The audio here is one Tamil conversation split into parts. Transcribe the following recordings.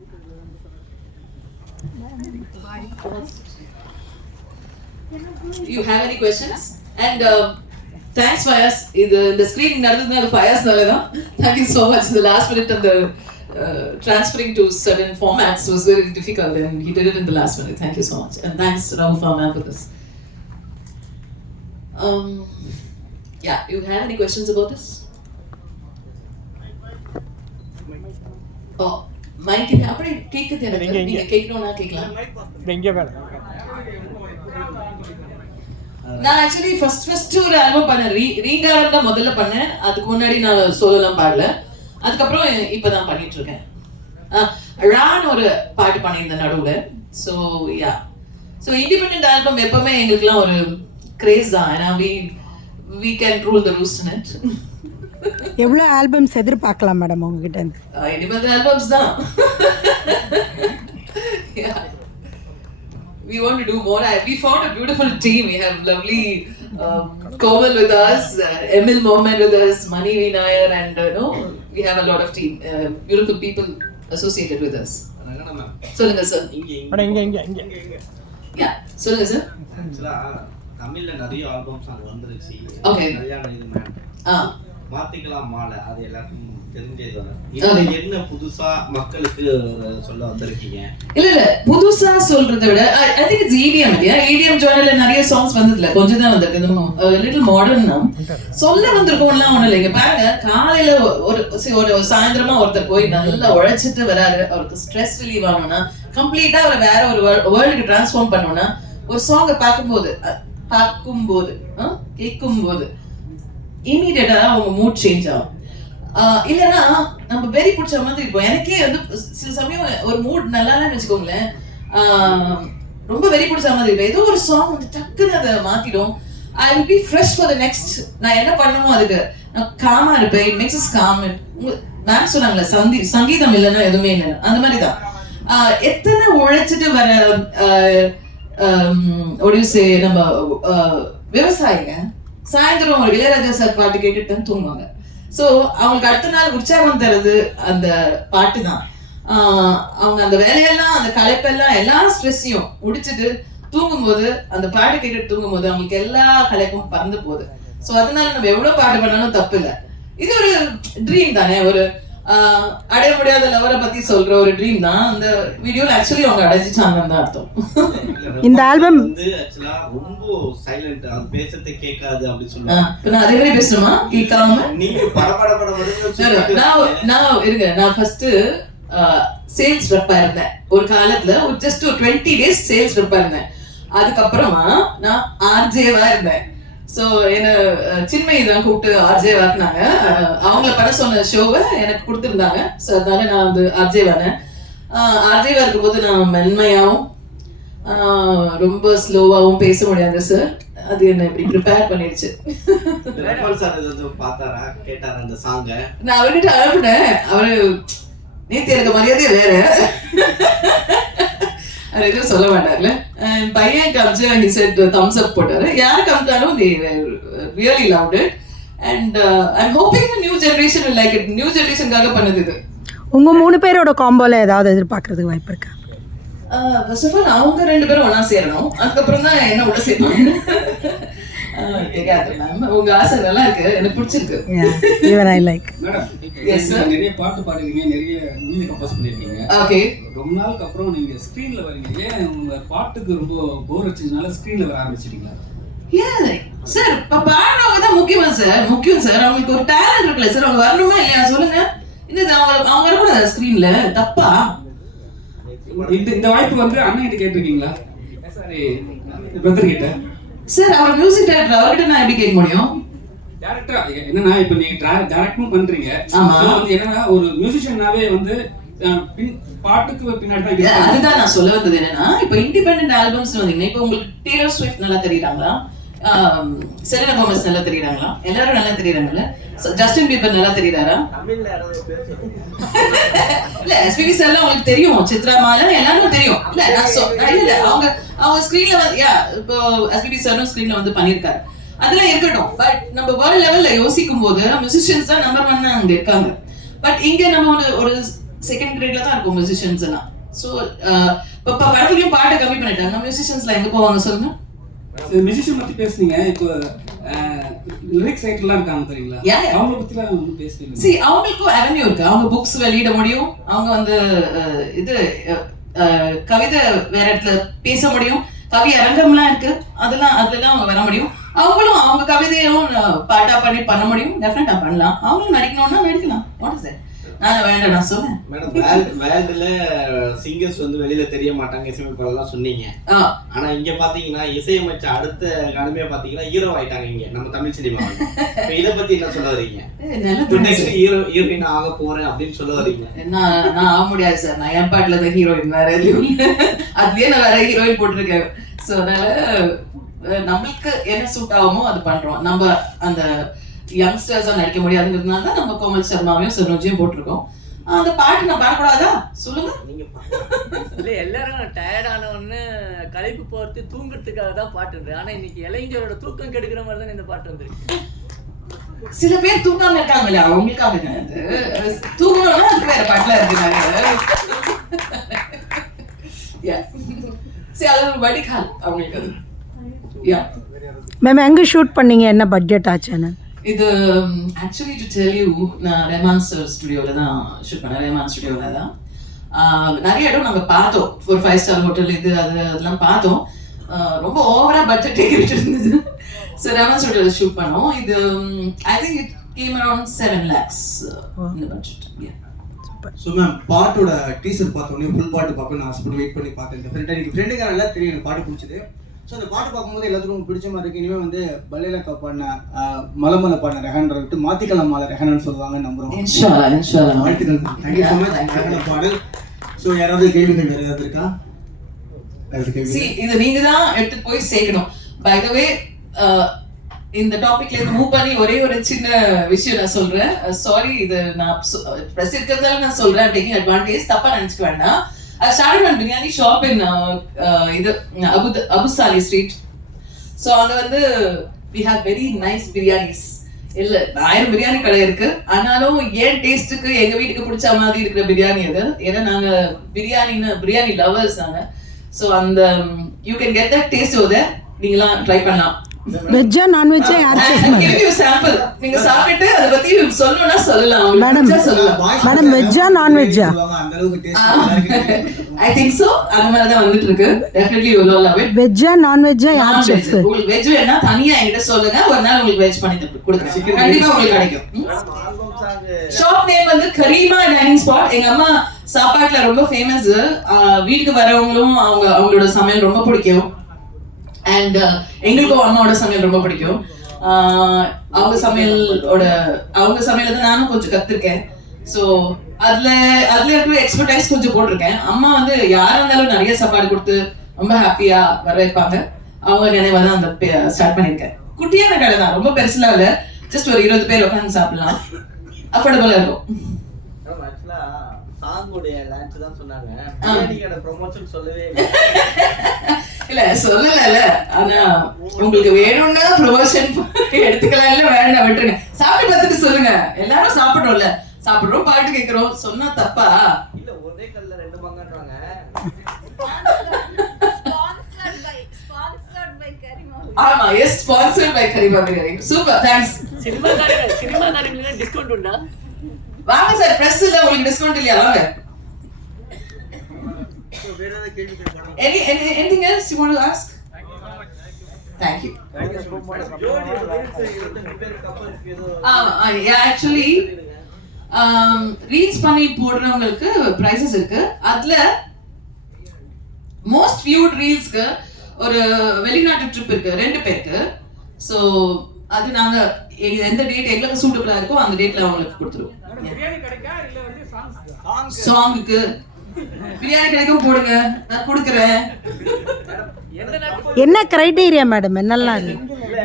You have any questions? And thanks Fayaz. The screening நடந்தது Fayaz-நால தான். Thank you so much. The last minute and the transferring to certain formats was very difficult, and he did it in the last minute. Thank you so much. And thanks Rahul Farman for this. Yeah, you have any questions about this? Oh, mic அப்படியே கேக்குது எனக்கு. நீங்க கேக்கணும்னா கேக்கலாம். இங்க வேற. நான் ஆக்சுவலி ஃபர்ஸ்ட் ஒரு ஆல்பம் பண்ணேன். ரீங்காரம் தான் முதல்ல பண்ணேன். அதுக்கு முன்னாடி நான் சோலோலாம் பாடல. அதுக்கப்புறம் இப்பதான் பண்ணிட்டு இருக்கேன். ரான் ஒரு பாட்டு பண்ணியிருந்தேன் நடுவுல. So yeah, so independent album எப்பவுமே எங்களுக்குலாம் ஒரு கிரேஸ் தான். ஏன்னா we can rule the roost in it. எவ்வளோ ஆல்பம்ஸ் எதிர்பார்க்கலாம் மேடம் உங்ககிட்ட இருந்து? இண்டிபெண்டன்ட் ஆல்பம்ஸ் தான். We want to do more. We found a beautiful team. We have lovely Komal with us, Emil Mohammed with us, Mani Vinayar, and we have a lot of team, beautiful people associated with us. சொல்லுங்க சார். இங்க யா, சொல்லுங்க சார். ஆக்சுவலா தமிழ்ல நிறைய ஆல்பம்ஸ் அங்க வந்துருச்சு. Okay. கல்யாணம் இது மேம். மாத்திக்கலாம் மாலை அது எல்லாருக்கும் தெரிஞ்சது. என்ன புதுசா மக்களுக்கு சொல்ல வந்திருக்கீங்க? இல்ல புதுசா சொல்றதை விட I think it's EDM. EDM ஜானர்ல நிறைய சாங்ஸ் வந்ததுல கொஞ்சம் தான் வந்திருக்கு. லிட்டில் மாடர்ன் தான் சொல்ல வந்திருக்கோம்லாம் ஒண்ணும் இல்லைங்க. பாருங்க, காலையில ஒரு சாயந்தரமா ஒருத்தர் போய் நல்லா உழைச்சிட்டு வராரு. அவருக்கு ஸ்ட்ரெஸ் ரிலீவ் ஆகணும்னா, கம்ப்ளீட்டா அவரை வேற ஒரு வேர்ல்டுக்கு டிரான்ஸ்ஃபார்ம் பண்ணணும்னா, ஒரு சாங்கை பார்க்கும்போது கேட்கும்போது இமீடியட்டா அவங்க மூட் சேஞ்ச் ஆகும். இல்லைன்னா நம்ம வெறி பிடிச்ச மாதிரி இருப்போம். எனக்கே வந்து சில சமயம் ஒரு மூட் நல்லா இல்லைன்னு வச்சுக்கோங்களேன், ரொம்ப வெறி பிடிச்ச மாதிரி இருப்பேன். ஏதோ ஒரு சாங் வந்து டக்குன்னு அதை மாத்திடும். I will be fresh for the next. நான் என்ன பண்ணுமோ அதுக்கு நான் காமா இருப்பேன். It makes us calm. Ma'am சொன்னாங்களே சங்கீதம் இல்லைன்னா எதுவுமே இல்லைன்னு, அந்த மாதிரி தான். எத்தனை உழைச்சிட்டு வர நம்ம விவசாயிங்க சாயந்தரம் ஒரு இளையராஜா சார் பாட்டு கேட்டுட்டு தான் தூங்குவாங்க. ஸோ அவங்களுக்கு அடுத்த நாள் உற்சாகம் தருது அந்த பாட்டு தான். அவங்க அந்த வேலையெல்லாம், அந்த களைப்பெல்லாம், எல்லா ஸ்ட்ரெஸ்ஸையும் முடிச்சுட்டு தூங்கும்போது, அந்த பாட்டு கேட்டுட்டு தூங்கும்போது அவங்களுக்கு எல்லா களைப்பும் பறந்து போகுது. ஸோ அதனால நம்ம எவ்வளவு பாட்டு பண்ணாலும் தப்பு இல்லை. இது ஒரு ட்ரீம் தானே, ஒரு அடைய முடியாத லவரை பத்தி சொல்ற ஒரு ட்ரீம் தான். அந்த வீடியோல ஆக்சுவலி அவங்க அடைஞ்சிட்டாங்கன்னு தான் அர்த்தம். இந்த ஆல்பம் வந்து ஆக்சுவலா ரொம்ப சைலண்ட், அது பேசতে கேட்காது அப்படி சொல்லுவாங்க. நான் அதே மாதிரி பேசணுமா? கேட்காம நீங்க படபட நான் இருங்க. நான் ஃபர்ஸ்ட் சேல்ஸ் ரெப்பா இருந்தேன் ஒரு காலத்துல. ஜஸ்ட் ஒரு 20 days சேல்ஸ் ரெப்பா இருந்தேன். அதுக்கப்புறமா நான் ஆர்ஜேவா இருந்தேன். ஸோ என்ன சின்மயி தான் கூப்பிட்டு ஆர்ஜே வாக்குனாங்க. அவங்கள பண்ண சொன்ன ஷோவை எனக்கு கொடுத்துருந்தாங்க. ஸோ அதனால நான் வந்து ஆர்ஜேவானேன். ஆர்ஜேவா இருக்கும்போது நான் மென்மையாகவும் ரொம்ப ஸ்லோவாகவும் பேச முடியாது சார். அது என்ன இப்படி ப்ரிப்பேர் பண்ணிடுச்சு. நான் அவர்கிட்ட அனுப்பினேன். அவரு நேத்து எனக்கு மரியாதையே வேற, அது எதுவும் சொல்ல மாட்டார்ல. பையன் காமிச்சு he said thumbs up போட்டாரு. யார் காமிச்சாலும் they really loved it, and I'm hoping the new generation will like it. New generationகாக பண்ணது இது. உங்க 3 பேரோட காம்போல ஏதாவது எதிர்பார்க்கறதுக்கு வாய்ப்பு இருக்கா? First of all அவங்க 2 பேரும் ஒண்ணா சேரணும். அதுக்கப்புறம் தான் என்ன உள்ள சேர்ப்பாங்க. உங்க ஆசை நல்லா இருக்கு, எனக்கு பிடிச்சிருக்கு. even I like. Madam, Yes sir. நிறைய பாட்டு பாடுறீங்க, நிறைய மியூசிக் கம்போஸ் பண்ணிருக்கீங்க. Okay. ரொம்ப நாளுக்கு அப்புறம் நீங்க ஸ்கிரீன்ல வரீங்க. ஏன் உங்க பாட்டுக்கு ரொம்ப போர் அடிச்சதுனால ஸ்கிரீன்ல வர ஆரம்பிச்சிட்டீங்களா? சார் பாடுறவங்க தான் முக்கியம் சார். அவங்களுக்கு ஒரு டேலண்ட் இருக்குல்ல சார், அவங்க வரணுமா இல்லையா சொல்லுங்க. இந்த அவங்க வரக்கூடாது ஸ்கிரீன்ல, தப்பா? இந்த வாய்ப்பு வந்து அண்ணன் கிட்ட கேட்டிருக்கீங்களா? சாரி, பிரதர் கிட்ட. சார் அவர் மியூசிக் டைரக்டர், அவர்கிட்ட நான் எப்படி கேட்க முடியும்? டைரக்டரா என்னன்னா, இப்போ நீங்க டைரக்டும் பண்றீங்க. வந்து என்னன்னா, ஒரு மியூசிஷியனாவே வந்து பாட்டுக்கு பின்னாடி தான். அதுதான் நான் சொல்ல வந்தது. என்னன்னா, இப்போ இண்டிபெண்டன்ட் ஆல்பம்ஸ் வந்தீங்கன்னா, இப்போ உங்களுக்கு டேலர் ஸ்விஃப்ட் நல்லா தெரியுறாங்களா, செலினா கோமஸ் நல்லா தெரியுறாங்களா, எல்லாரும் நல்லா தெரியுறாங்கல்ல, ஜஸ்டின் பீபர் நல்லா தெரியுறாரா? இல்ல எஸ்பிபி சார்லாம் உங்களுக்கு தெரியும், சித்ரா மாலா எல்லாரும் தெரியும். இல்ல நான் இல்ல அவங்க ஸ்கிரீன்ல வந்து இப்போ எஸ்பிபி சாரும் ஸ்கிரீன்ல வந்து பண்ணிருக்காரு. அதெல்லாம் இருக்கட்டும். பட் நம்ம வேர்ல்ட் லெவல்ல யோசிக்கும் போது மியூசிஷியன்ஸ் தான் நம்பர் 1 அங்க இருக்காங்க. பட் இங்க நம்ம ஒரு செகண்ட் கிரேட்ல தான் இருக்கும் மியூசிஷியன்ஸ் எல்லாம். ஸோ இப்போ படத்துலயும் பாட்டை கம்மி பண்ணிட்டாங்க. மியூசிஷியன்ஸ்லாம் எங்க போவாங்க சொல்லுங்க? மியூசிஷியன் பத்தி பேசுனீங்க. இப்போ லிரிக்ஸ் ரைட்டர்லாம் இருக்காங்க தெரியுங்களா? அவங்க பத்திலாம் ஒன்றும் பேசுறீங்க. சி அவங்களுக்கும் அவென்யூ இருக்கு. அவங்க புக்ஸ் வெளியிட முடியும். அவங்க வந்து இது கவிதை வேற இடத்துல பேச முடியும். கவி அரங்கம்லாம் இருக்கு. அதெல்லாம் அவங்க வர முடியும். அவங்களும் அவங்க கவிதையும் பாட்டா பண்ண முடியும். டெஃபினட்டா பண்ணலாம். அவங்களும் நடிக்கணும்னா நடிக்கலாம். What is it? நான் வேண்டாம் நான் சொல்றேன். மேடம் வேர்ல்டுல சிங்கர்ஸ் வந்து வெளியில தெரிய மாட்டாங்க, இசையமைப்பாளர்லாம் சொன்னீங்க. ஆனா இங்க பாத்தீங்கன்னா இசையமைச்ச அடுத்த கடமையா பாத்தீங்கன்னா ஹீரோ ஆயிட்டாங்க இங்க நம்ம தமிழ் சினிமாவில். இத பத்தி என்ன சொல்ல வரீங்க? நெக்ஸ்ட் ஹீரோயின் ஆக போறேன் அப்படின்னு சொல்ல வரீங்க? நான் ஆக முடியாது சார். நான் என் பாட்டுல தான் ஹீரோயின், வேற எதுவும் அதுலயே நான் வேற ஹீரோயின் போட்டிருக்கேன். ஸோ அதனால நம்மளுக்கு என்ன சூட் ஆகுமோ அது பண்றோம். நம்ம அந்த யங்ஸ்டர்ஸா நடிக்க முடியாதுங்கிறதுனால தான் நம்ம கோமல் சர்மாவையும் சரோஜையும் போட்டிருக்கோம். அந்த பாட்டு நான் பாடக்கூடாதா சொல்லுங்க? இல்லை, எல்லாரும் டயர்ட் ஆனவொன்னு களைப்பு போகிறது தூங்குறதுக்காக தான் பாட்டு. ஆனா இன்னைக்கு இளைஞரோட தூக்கம் கெடுக்கிற மாதிரி தான் இந்த பாட்டு வந்துருக்கு. சில பேர் தூங்காம இருக்காங்களே, அவங்களுக்காக தூங்கணும்னா அது வேற பாட்டுல இருக்கு. சரி, அது ஒரு வடிகால் அவங்களுக்கு. அது மேம் எங்கே ஷூட் பண்ணீங்க? என்ன பட்ஜெட் ஆச்சுன்னு? இது ஆக்சுவலி டு டெல் யூ, நான் ரெஹ்மான் சார் ஸ்டுடியோவில் தான் ஷூட் பண்ணேன். ரெஹ்மான் ஸ்டுடியோவில் தான் நிறைய இடம் நாங்கள் பார்த்தோம். ஒரு 5 ஸ்டார் ஹோட்டல் இது அதெல்லாம் பார்த்தோம். ரொம்ப ஓவரா பட்ஜெட் கேட்டு இருந்தது. ஸோ ரெஹ்மான் ஸ்டுடியோவில் ஷூட் பண்ணோம். இது I think it came around 7 lakhs இந்த பட்ஜெட். ஸோ மேம் பாட்டோட டீசர் பார்த்தோன்னே ஃபுல் பாட்டு பார்க்க நான் ஆசைப்பட்டு வெயிட் பண்ணி பார்த்தேன். இந்த ஃப்ரெண்டுக்கான எல்லாம் தெரியும் எனக்கு பாட்டு பிடிச்சது. ஸோ அந்த பாட்டு பார்க்கும்போது எல்லாத்துக்கும் பிடிச்ச மாதிரி இருக்கு. இனிமேல் வந்து பல்லேலக்கா பாடின மலமலை பாடின ரெஹான் விட்டு மாத்திக்கலாம் மாலை ரெஹான்னு சொல்லுவாங்கன்னு நம்புறோம். வாழ்த்துக்கள். Thank you so much. ரெஹான பாடல். ஸோ யாராவது கேள்விகள் வேறு ஏதாவது இருக்கா? இது நீங்க தான் எடுத்து போய் சேர்க்கணும். பை த வே இந்த டாபிக்ல இருந்து மூவ் பண்ணி ஒரே ஒரு சின்ன விஷயம் நான் சொல்றேன். சாரி, இது நான் பிரஸ் இருக்கிறதால நான் சொல்றேன். டேக்கிங் அட்வான்டேஜ், தப்பா நினைச்சுக்க வேண்டாம். I started one biryani shop in Abu Sali Street. So அங்க வந்து we have very nice biryanis. இல்ல 1000 பிரியாணி கடை இருக்கு. ஆனாலும் ஏன் டேஸ்ட்டுக்கு எங்க வீட்டுக்கு பிடிச்ச மாதிரி இருக்கிற பிரியாணி அது. ஏன்னா நாங்க பிரியாணி லவர்ஸ் நாங்க. ஸோ அந்த you can get that taste over there. நீங்களாம் ட்ரை பண்ணலாம். வெஜ்ஜா நான்வெஜ்ஜா யார் செஃப் மேம்? நீங்க சாப்பிட்டு அத பத்தி சொல்லணும்னா சொல்லலாம். மேடம் மேடம் வெஜ்ஜா நான்வெஜ்ஜா? அந்த அளவுக்கு டேஸ்ட் ஐ திங்க் சோ. அந்த மாதிரி தான் வந்துட்டு இருக்கு. Definitely you will love it. வெஜ்ஜா நான்வெஜ்ஜா யார் செஃப்? உங்களுக்கு வெஜ் வேணா தனியா என்கிட்ட சொல்லுங்க. ஒரு நாள் உங்களுக்கு வெஜ் பண்ணி கொடுக்குறேன். கண்டிப்பா உங்களுக்கு கிடைக்கும். ஷாப் நேம் வந்து கரீமா டைனிங் ஸ்பாட். எங்க அம்மா சாப்பாட்டுல ரொம்ப ஃபேமஸ். வீட்டுக்கு வரவங்களும் அவங்களோட சமையல் ரொம்ப பிடிக்கும். அண்ட் எங்களுக்கும் அம்மாவோட சமையல் ரொம்ப பிடிக்கும். அவங்க சமையல தான் நானும் கொஞ்சம் கத்துருக்கேன். ஸோ அதுல இருக்கிற எக்ஸ்பர்டைஸ் கொஞ்சம் போட்டிருக்கேன். அம்மா வந்து யாரா இருந்தாலும் நிறைய சாப்பாடு கொடுத்து ரொம்ப ஹாப்பியா வர வைப்பாங்க. அவங்க நினைவா தான் அந்த ஸ்டார்ட் பண்ணியிருக்கேன். குட்டியான கடை தான், ரொம்ப பெருசுலாம் இல்லை. ஜஸ்ட் ஒரு 20 பேர் உட்காந்து சாப்பிடலாம். அஃபோர்டபுளா இருக்கும். சாங்குடைய லான்ச் தான் சொன்னாங்க. பிரியாணியோட ப்ரமோஷன் சொல்லவே இல்ல சொல்லல. ஆனா உங்களுக்கு வேணும்னா ப்ரமோஷன் எடுத்துக்கலாம். இல்ல வேண்டாம், விட்டுருங்க. சாப்பிட்டு பார்த்துட்டு சொல்லுங்க. எல்லாரும் சாப்பிடுறோம்ல, சாப்பிடுறோம், பாட்டு கேட்கிறோம். சொன்னா தப்பா? இல்ல ஒரே கல்ல 2 பங்கன்றாங்க. ஆமா, yes, sponsored by Kareema biryani. Super, thanks. Cinema காரங்களுக்கு டிஸ்கவுண்ட் உண்டா? வாங்க சார், பிரஸ் இல்ல, உங்களுக்கு டிஸ்கவுண்ட் இல்லையா? வாங்க. வேற ஏதாவது கேள்வி கேட்கணும்? Anything else you want to ask? Thank you. Actually reels பண்ணி போடுறவங்களுக்கு பிரைசஸ் இருக்கு. அதுல மோஸ்ட் வியூட் ரீல்ஸ்க்கு ஒரு வெளிநாட்டு ட்ரிப் இருக்கு 2 பேருக்கு. ஸோ அது நாங்க எந்த டேட் எங்களுக்கு சூட்டபிளா இருக்கோ அந்த டேட்ல அவங்களுக்கு கொடுத்துருவோம். சாங்குக்கு பிரியாணி கிடைக்கும், போடுங்க, நான் கொடுக்குறேன். என்ன கிரைட்டீரியா மேடம்? என்னெல்லாம்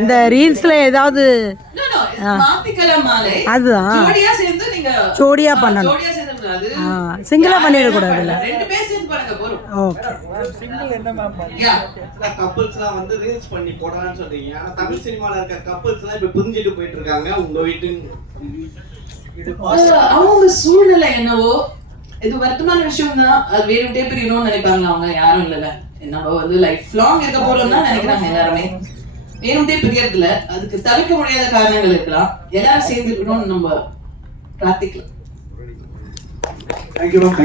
இந்த ரீல்ஸ்ல ஏதாவது மாத்திக்கலாம் மாலை அதுதான் ஜோடியா சேர்ந்து நீங்க ஜோடியா பண்ணணும். ஜோடியா சேர்ந்து கூடாது, சிங்கிளா பண்ணிட கூடாதுல. 2 பேர் சேர்ந்து பண்ணுங்க போறோம். ஓகே. சிங்கிள் என்ன மேம்? யா, கப்பிள்ஸ்லாம் வந்து ரீல்ஸ் பண்ணி போடலாம்னு சொல்றீங்க. ஆனா தமிழ் சினிமால இருக்க கப்பிள்ஸ்லாம் இப்ப புரிஞ்சிட்டு போயிட்டு இருக்காங்க. உங்க வீட்டு அவங்க சூழ்நிலை என்னவோ இது வருத்தமான விஷயம் தான். அது வேணும்ட்டே பிரியணும்னு நினைப்பாங்களா அவங்க? யாரும் இல்லைல்ல. நம்ம வந்து லைஃப் லாங் இருக்க போறோம் தான் நினைக்கிறாங்க எல்லாருமே. வேணும்ட்டே பிரியறது இல்ல. அதுக்கு தவிர்க்க முடியாத காரணங்கள் இருக்கலாம். எல்லாரும் சேர்ந்து இருக்கணும்னு நம்ம பிரார்த்திக்கலாம். Thank you ma'am.